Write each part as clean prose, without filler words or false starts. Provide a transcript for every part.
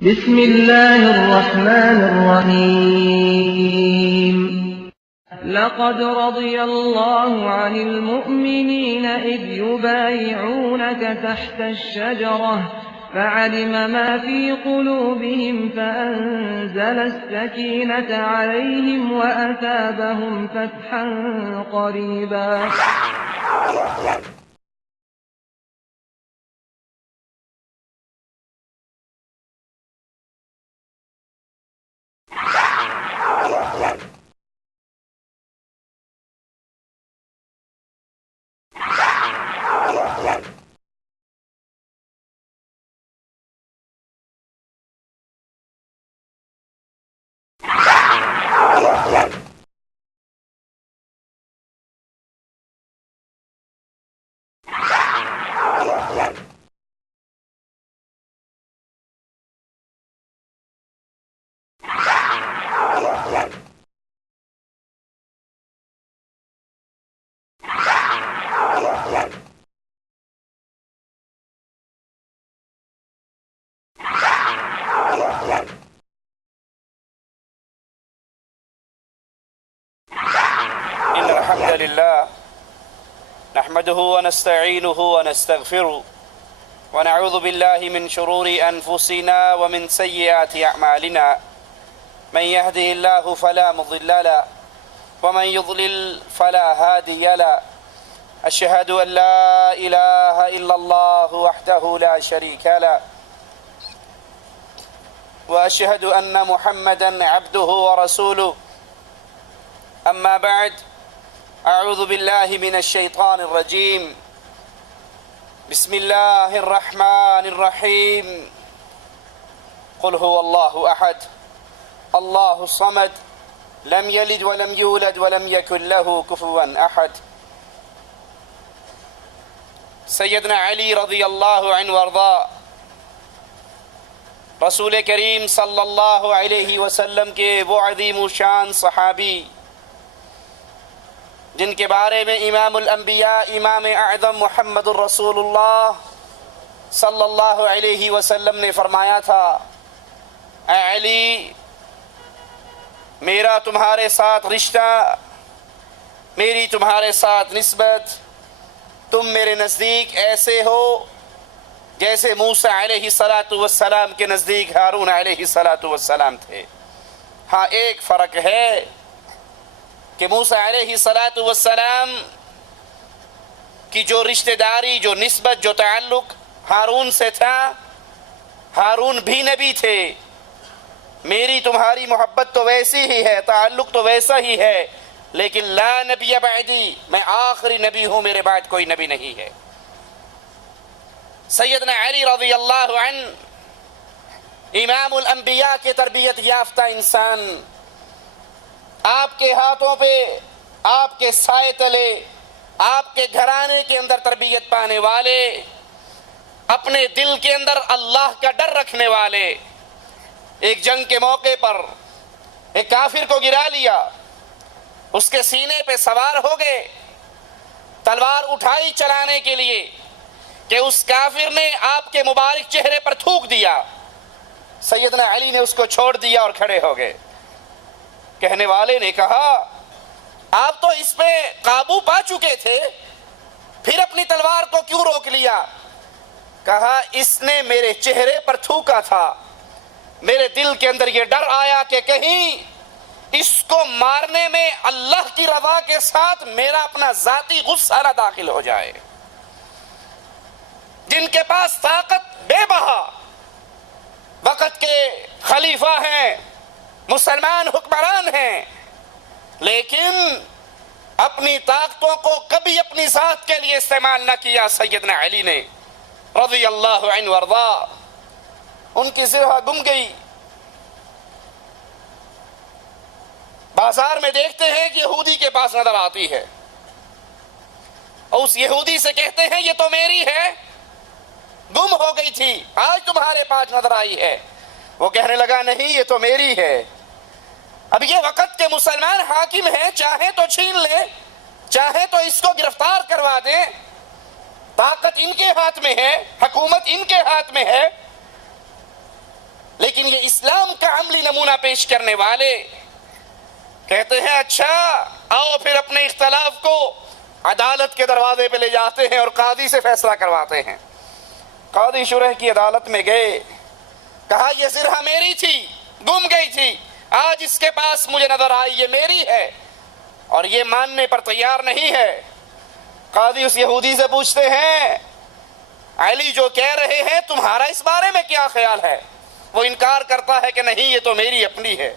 بسم الله الرحمن الرحيم لقد رضي الله عن المؤمنين إذ يبايعونك تحت الشجرة فعلم ما في قلوبهم فأنزل السكينة عليهم وأثابهم فتحا قريبا إن الحمد لله نحمده ونستعينه ونستغفره ونعوذ بالله من شرور أنفسنا ومن سيئات أعمالنا من يهده الله فلا مضل له ومن يضلل فلا هادي له أشهد أن لا إله إلا الله وحده لا شريك له وأشهد أن محمدا عبده ورسوله أما بعد أعوذ بالله من الشيطان الرجيم بسم الله الرحمن الرحيم قل هو الله أحد الله الصمد لم يلد ولم يولد ولم يكن له كفوا أحد سیدنا علی رضی اللہ عنہ وارضا رسول کریم صلی اللہ علیہ وسلم کے وہ عظیم الشان صحابی جن کے بارے میں امام الانبیاء امام اعظم محمد الرسول اللہ صلی اللہ علیہ وسلم نے فرمایا تھا، اے علی میرا تمہارے ساتھ رشتہ، میری تمہارے ساتھ نسبت، تم میرے نزدیک ایسے ہو جیسے موسیٰ علیہ السلام کے نزدیک ہارون علیہ السلام تھے۔ ہاں ایک فرق ہے کہ موسیٰ علیہ السلام کی جو رشتہ داری، جو نسبت، جو تعلق ہارون سے تھا، ہارون بھی نبی تھے، میری تمہاری محبت تو ویسی ہی ہے، تعلق تو ویسا ہی ہے، لیکن لا نبی بعدی، میں آخری نبی ہوں، میرے بعد کوئی نبی نہیں ہے۔ سیدنا علی رضی اللہ عنہ امام الانبیاء کے تربیت یافتہ انسان، آپ کے ہاتھوں پہ، آپ کے سائے تلے، آپ کے گھرانے کے اندر تربیت پانے والے، اپنے دل کے اندر اللہ کا ڈر رکھنے والے، ایک جنگ کے موقع پر ایک کافر کو گرا لیا، اس کے سینے پہ سوار ہو گئے، تلوار اٹھائی چلانے کے لیے کہ اس کافر نے آپ کے مبارک چہرے پر تھوک دیا، سیدنا علی نے اس کو چھوڑ دیا اور کھڑے ہو گئے۔ کہنے والے نے کہا آپ تو اس پہ قابو پا چکے تھے، پھر اپنی تلوار کو کیوں روک لیا؟ کہا اس نے میرے چہرے پر تھوکا تھا، میرے دل کے اندر یہ ڈر آیا کہ کہیں اس کو مارنے میں اللہ کی رضا کے ساتھ میرا اپنا ذاتی غصہ نہ داخل ہو جائے۔ جن کے پاس طاقت بے بہا، وقت کے خلیفہ ہیں، مسلمان حکمران ہیں، لیکن اپنی طاقتوں کو کبھی اپنی ذات کے لیے استعمال نہ کیا سیدنا علی نے رضی اللہ عنہ وارضا۔ ان کی ذرہ گم گئی، بازار میں دیکھتے ہیں کہ یہودی کے پاس نظر آتی ہے، اور اس یہودی سے کہتے ہیں یہ تو میری ہے، گم ہو گئی تھی، آج تمہارے پاس نظر آئی ہے۔ وہ کہنے لگا نہیں یہ تو میری ہے۔ اب یہ وقت کے مسلمان حاکم ہیں، چاہے تو چھین لیں، چاہے تو اس کو گرفتار کروا دیں، طاقت ان کے ہاتھ میں ہے، حکومت ان کے ہاتھ میں ہے، لیکن یہ اسلام کا عملی نمونہ پیش کرنے والے کہتے ہیں اچھا آؤ پھر اپنے اختلاف کو عدالت کے دروازے پہ لے جاتے ہیں اور قاضی سے فیصلہ کرواتے ہیں۔ قاضی شرح کی عدالت میں گئے، کہا یہ زرہ میری تھی، گم گئی تھی، آج اس کے پاس مجھے نظر آئی، یہ میری ہے، اور یہ ماننے پر تیار نہیں ہے۔ قاضی اس یہودی سے پوچھتے ہیں علی جو کہہ رہے ہیں تمہارا اس بارے میں کیا خیال ہے؟ وہ انکار کرتا ہے کہ نہیں یہ تو میری اپنی ہے۔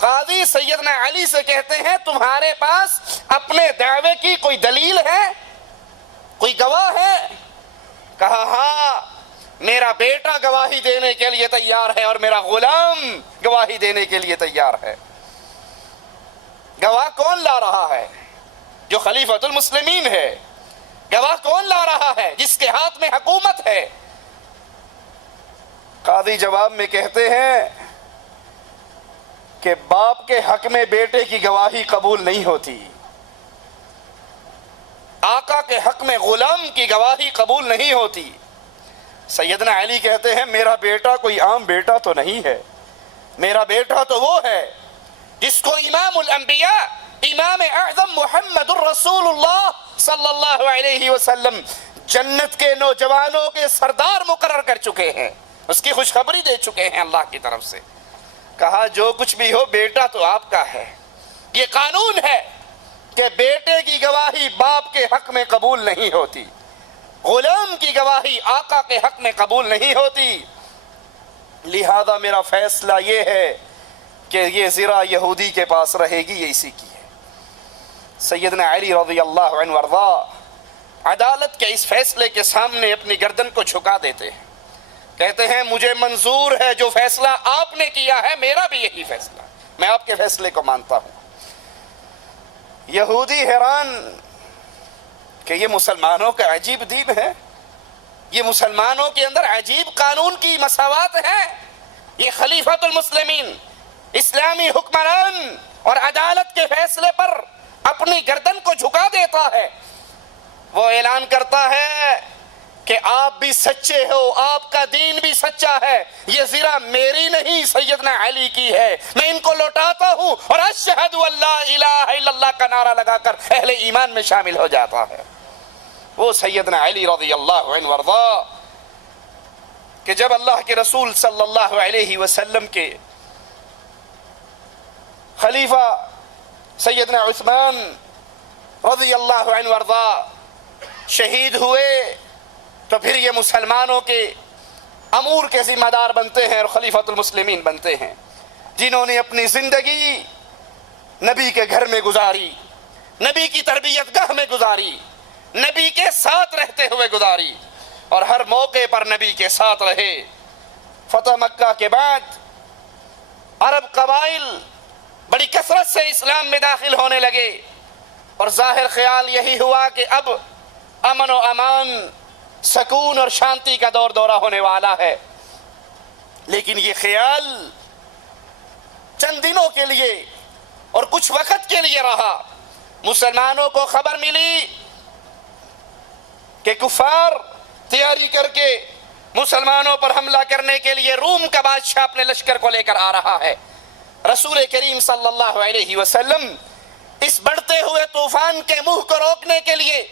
قاضی سیدنا علی سے کہتے ہیں تمہارے پاس اپنے دعوے کی کوئی دلیل ہے، کوئی گواہ ہے؟ کہا ہاں، میرا بیٹا گواہی دینے کے لیے تیار ہے اور میرا غلام گواہی دینے کے لیے تیار ہے۔ گواہ کون لا رہا ہے؟ جو خلیفۃ المسلمین ہے۔ گواہ کون لا رہا ہے؟ جس کے ہاتھ میں حکومت ہے۔ قاضی جواب میں کہتے ہیں کہ باپ کے حق میں بیٹے کی گواہی قبول نہیں ہوتی، آقا کے حق میں غلام کی گواہی قبول نہیں ہوتی۔ سیدنا علی کہتے ہیں میرا بیٹا کوئی عام بیٹا تو نہیں ہے، میرا بیٹا تو وہ ہے جس کو امام الانبیاء امام اعظم محمد الرسول اللہ صلی اللہ علیہ وسلم جنت کے نوجوانوں کے سردار مقرر کر چکے ہیں، اس کی خوشخبری دے چکے ہیں اللہ کی طرف سے۔ کہا جو کچھ بھی ہو بیٹا تو آپ کا ہے، یہ قانون ہے کہ بیٹے کی گواہی باپ کے حق میں قبول نہیں ہوتی، غلام کی گواہی آقا کے حق میں قبول نہیں ہوتی، لہذا میرا فیصلہ یہ ہے کہ یہ زرہ یہودی کے پاس رہے گی، یہ اسی کی ہے۔ سیدنا علی رضی اللہ عنہ وارضا عدالت کے اس فیصلے کے سامنے اپنی گردن کو جھکا دیتے ہیں، کہتے ہیں مجھے منظور ہے جو فیصلہ آپ نے کیا ہے، میرا بھی یہی فیصلہ ہے، میں آپ کے فیصلے کو مانتا ہوں۔ یہودی حیران کہ یہ مسلمانوں کا عجیب دین ہے، یہ مسلمانوں کے اندر عجیب قانون کی مساوات ہے، یہ خلیفۃ المسلمین اسلامی حکمران اور عدالت کے فیصلے پر اپنی گردن کو جھکا دیتا ہے۔ وہ اعلان کرتا ہے کہ آپ بھی سچے ہو، آپ کا دین بھی سچا ہے، یہ زرہ میری نہیں سیدنا علی کی ہے، میں ان کو لوٹاتا ہوں اور اشہد ان لا الہ الا اللہ کا نعرہ لگا کر اہل ایمان میں شامل ہو جاتا ہے۔ وہ سیدنا علی رضی اللہ عنہ وارضا کہ جب اللہ کے رسول صلی اللہ علیہ وسلم کے خلیفہ سیدنا عثمان رضی اللہ عنہ وارضا شہید ہوئے تو پھر یہ مسلمانوں کے امور کے ذمہ دار بنتے ہیں اور خلیفۃ المسلمین بنتے ہیں، جنہوں نے اپنی زندگی نبی کے گھر میں گزاری، نبی کی تربیت گاہ میں گزاری، نبی کے ساتھ رہتے ہوئے گزاری اور ہر موقع پر نبی کے ساتھ رہے۔ فتح مکہ کے بعد عرب قبائل بڑی کثرت سے اسلام میں داخل ہونے لگے اور ظاہر خیال یہی ہوا کہ اب امن و امان، سکون اور شانتی کا دور دورہ ہونے والا ہے، لیکن یہ خیال چند دنوں کے لیے اور کچھ وقت کے لیے رہا۔ مسلمانوں کو خبر ملی کہ کفار تیاری کر کے مسلمانوں پر حملہ کرنے کے لیے روم کا بادشاہ اپنے لشکر کو لے کر آ رہا ہے۔ رسول کریم صلی اللہ علیہ وسلم اس بڑھتے ہوئے طوفان کے منہ کو روکنے کے لیے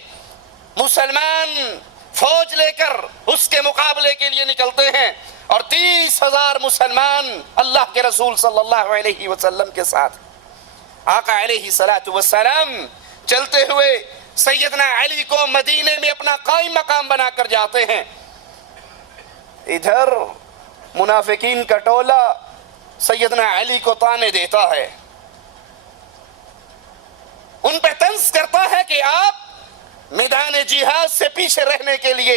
مسلمان فوج لے کر اس کے مقابلے کے لیے نکلتے ہیں اور 30,000 مسلمان اللہ کے رسول صلی اللہ علیہ وسلم کے ساتھ آقا علیہ السلام چلتے ہوئے سیدنا علی کو مدینے میں اپنا قائم مقام بنا کر جاتے ہیں۔ ادھر منافقین کا ٹولہ سیدنا علی کو طعنے دیتا ہے، ان پہ طنز کرتا ہے کہ آپ میدان جہاد سے پیچھے رہنے کے لیے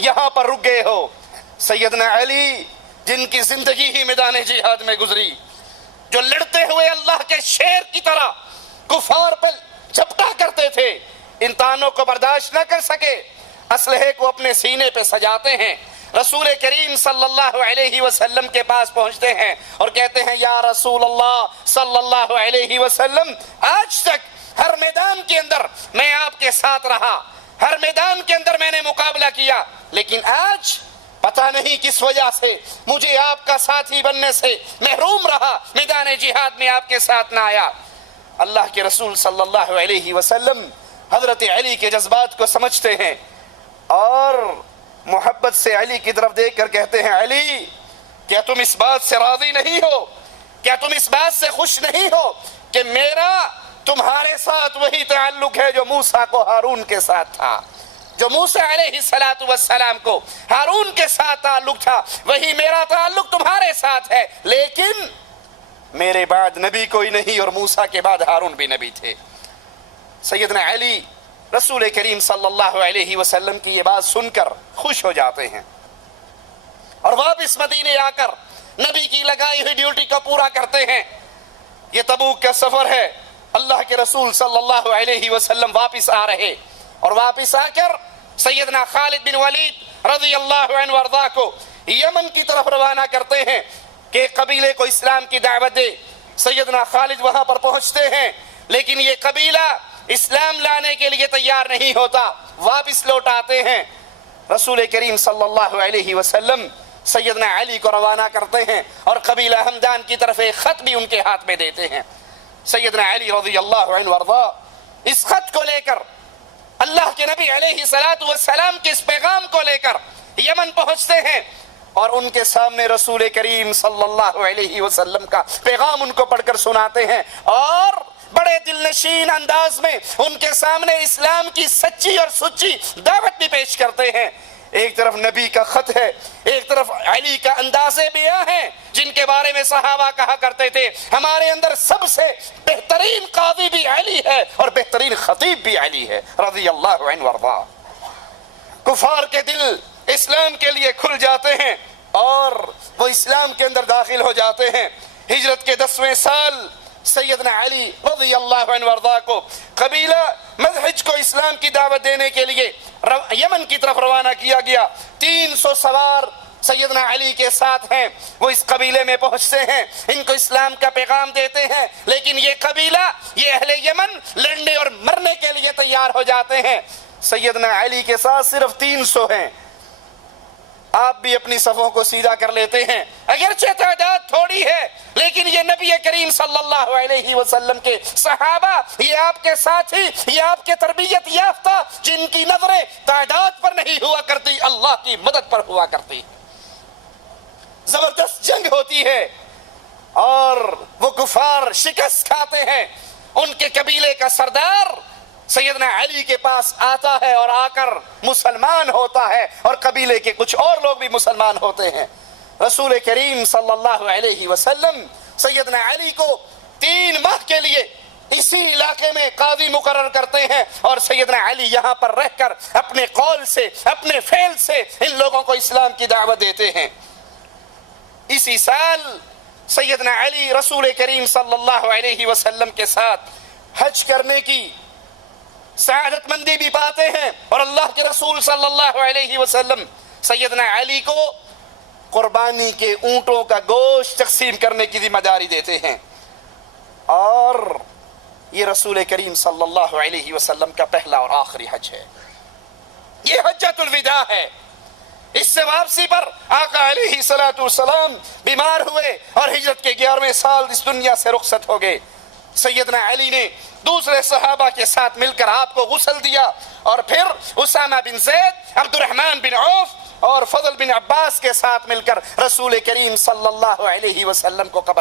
یہاں پر رک گئے ہو۔ سیدنا علی جن کی زندگی ہی میدان جہاد میں گزری، جو لڑتے ہوئے اللہ کے شیر کی طرح کفار پر جھپٹا کرتے تھے، ان طعنوں کو برداشت نہ کر سکے، اسلحے کو اپنے سینے پہ سجاتے ہیں، رسول کریم صلی اللہ علیہ وسلم کے پاس پہنچتے ہیں اور کہتے ہیں یا رسول اللہ صلی اللہ علیہ وسلم، آج تک ہر میدان کے اندر میں آپ کے ساتھ رہا، ہر میدان کے اندر میں نے مقابلہ کیا، لیکن آج پتہ نہیں کس وجہ سے مجھے آپ کا ساتھی بننے سے محروم رہا، میدان جہاد میں آپ کے ساتھ نہ آیا۔ اللہ کے رسول صلی اللہ علیہ وسلم حضرت علی کے جذبات کو سمجھتے ہیں اور محبت سے علی کی طرف دیکھ کر کہتے ہیں، علی کیا تم اس بات سے راضی نہیں ہو، کیا تم اس بات سے خوش نہیں ہو کہ میرا تمہارے ساتھ وہی تعلق ہے جو موسیٰ کو ہارون کے ساتھ تھا، جو موسیٰ علیہ السلام کو ہارون کے ساتھ تعلق تھا، وہی میرا تعلق تمہارے ساتھ ہے، لیکن میرے بعد نبی کوئی نہیں اور موسیٰ کے بعد ہارون بھی نبی تھے۔ سیدنا علی رسول کریم صلی اللہ علیہ وسلم کی یہ بات سن کر خوش ہو جاتے ہیں اور واپس مدینے آ کر نبی کی لگائی ہوئی ڈیوٹی کو پورا کرتے ہیں۔ یہ تبوک کا سفر ہے، اللہ کے رسول صلی اللہ علیہ وسلم واپس آ رہے اور واپس آ کر سیدنا خالد بن ولید رضی اللہ عنہ وارضا کو یمن کی طرف روانہ کرتے ہیں کہ قبیلے کو اسلام کی دعوت دے۔ سیدنا خالد وہاں پر پہنچتے ہیں لیکن یہ قبیلہ اسلام لانے کے لیے تیار نہیں ہوتا، واپس لوٹ آتے ہیں۔ رسول کریم صلی اللہ علیہ وسلم سیدنا علی کو روانہ کرتے ہیں اور قبیلہ ہمدان کی طرف ایک خط بھی ان کے ہاتھ میں دیتے ہیں۔ سیدنا علی رضی اللہ عنہ وارضا اس خط کو لے کر، اللہ کے نبی علیہ السلام کے اس پیغام کو لے کر یمن پہنچتے ہیں اور ان کے سامنے رسول کریم صلی اللہ علیہ وسلم کا پیغام ان کو پڑھ کر سناتے ہیں اور بڑے دل نشین انداز میں ان کے سامنے اسلام کی سچی اور سچی دعوت بھی پیش کرتے ہیں۔ ایک طرف نبی کا خط ہے، ایک طرف علی کا انداز بیاں ہے جن کے بارے میں صحابہ کہا کرتے تھے ہمارے اندر سب سے بہترین قاضی بھی علی ہے اور بہترین خطیب بھی علی ہے رضی اللہ عنہ وارضا۔ کفار کے دل اسلام کے لیے کھل جاتے ہیں اور وہ اسلام کے اندر داخل ہو جاتے ہیں۔ ہجرت کے 10ویں سال سیدنا علی رضی اللہ عنہ وارضا کو قبیلہ مدحج کو اسلام کی دعوت دینے کے لیے یمن کی طرف روانہ کیا گیا۔ 300 سوار سیدنا علی کے ساتھ ہیں، وہ اس قبیلے میں پہنچتے ہیں، ان کو اسلام کا پیغام دیتے ہیں، لیکن یہ قبیلہ، یہ اہل یمن لڑنے اور مرنے کے لیے تیار ہو جاتے ہیں۔ سیدنا علی کے ساتھ صرف 300 ہیں۔ آپ بھی اپنی صفوں کو سیدھا کر لیتے ہیں، اگرچہ تعداد تھوڑی ہے لیکن یہ نبی کریم صلی اللہ علیہ وسلم کے صحابہ، یہ آپ کے ساتھی، یہ آپ کے تربیت یافتہ جن کی نظریں تعداد پر نہیں ہوا کرتی، اللہ کی مدد پر ہوا کرتی۔ زبردست جنگ ہوتی ہے اور وہ کفار شکست کھاتے ہیں۔ ان کے قبیلے کا سردار سیدنا علی کے پاس آتا ہے اور آ کر مسلمان ہوتا ہے اور قبیلے کے کچھ اور لوگ بھی مسلمان ہوتے ہیں۔ رسول کریم صلی اللہ علیہ وسلم سیدنا علی کو 3 ماہ کے لیے اسی علاقے میں قاضی مقرر کرتے ہیں اور سیدنا علی یہاں پر رہ کر اپنے قول سے، اپنے فعل سے ان لوگوں کو اسلام کی دعوت دیتے ہیں۔ اسی سال سیدنا علی رسول کریم صلی اللہ علیہ وسلم کے ساتھ حج کرنے کی سعادت مندی بھی پاتے ہیں اور اللہ کے رسول صلی اللہ علیہ وسلم سیدنا علی کو قربانی کے اونٹوں کا گوشت تقسیم کرنے کی ذمہ داری دیتے ہیں اور یہ رسول کریم صلی اللہ علیہ وسلم کا پہلا اور آخری حج ہے۔ یہ حجۃ الوداع ہے۔ اس سے واپسی پر آقا علیہ السلام بیمار ہوئے اور ہجرت کے 11ویں سال اس دنیا سے رخصت ہو گئے۔ سیدنا علی نے دوسرے صحابہ کے ساتھ مل کر آپ کو غسل دیا اور پھر اسامہ بن زید، عبد الرحمن بن عوف اور فضل بن عباس کے ساتھ مل کر رسول کریم صلی اللہ علیہ وسلم کو قبر